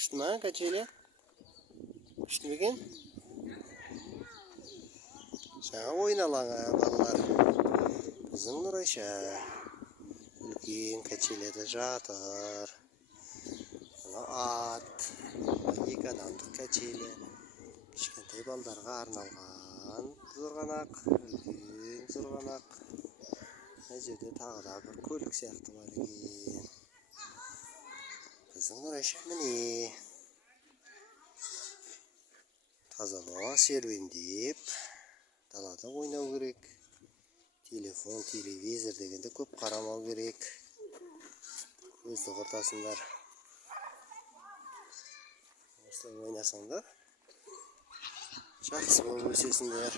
Күштү ма качели? Күштү бекен? Жаңа ойналаңа балалар. Кызым Нурайша. Үлкен качеледе жатыр. Мына ат. Эки адамдык качеле. Кичинекей балдарга арналган зорганак. Үлкен зорганак. Мына жерде тагы да бир көлүк сыяктуу бар экен. Кызым Нурайша міне. Тазалоо серуендеп. Далада ойнау керек. Телефон, телевизор дегенде көп карамау керек. Көздү куртасыңдар. Осылай ойнасаңдар жакшы болуп өсөсүңөр.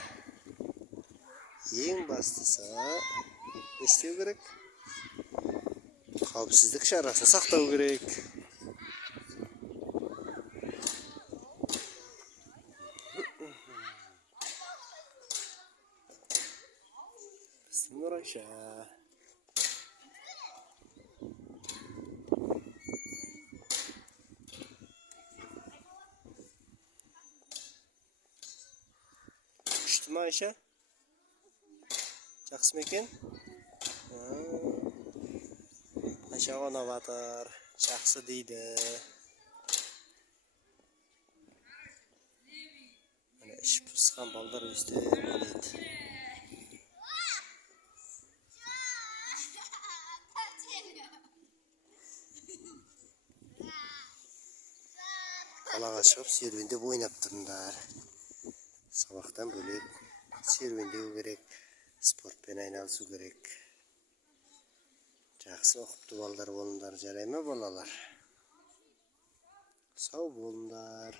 Эң бастысы не істеу керек? Кауіпсіздік шарасын сақтау керек. Нурайша. Күштү ма Айша? Жақсы ма екен? Айша ойнап жатыр. Жақсы дейді. Міне ішіп пысқан балдар өстіп ойнайды. Қалаға шығып серуендеп ойнап тұрыңдар. Сабақтан бөлек серуендеу керек, спортпен айналысу керек. Жақсы оқыпты балдар болыңдар, жарай ма балалар? Сау болыңдар.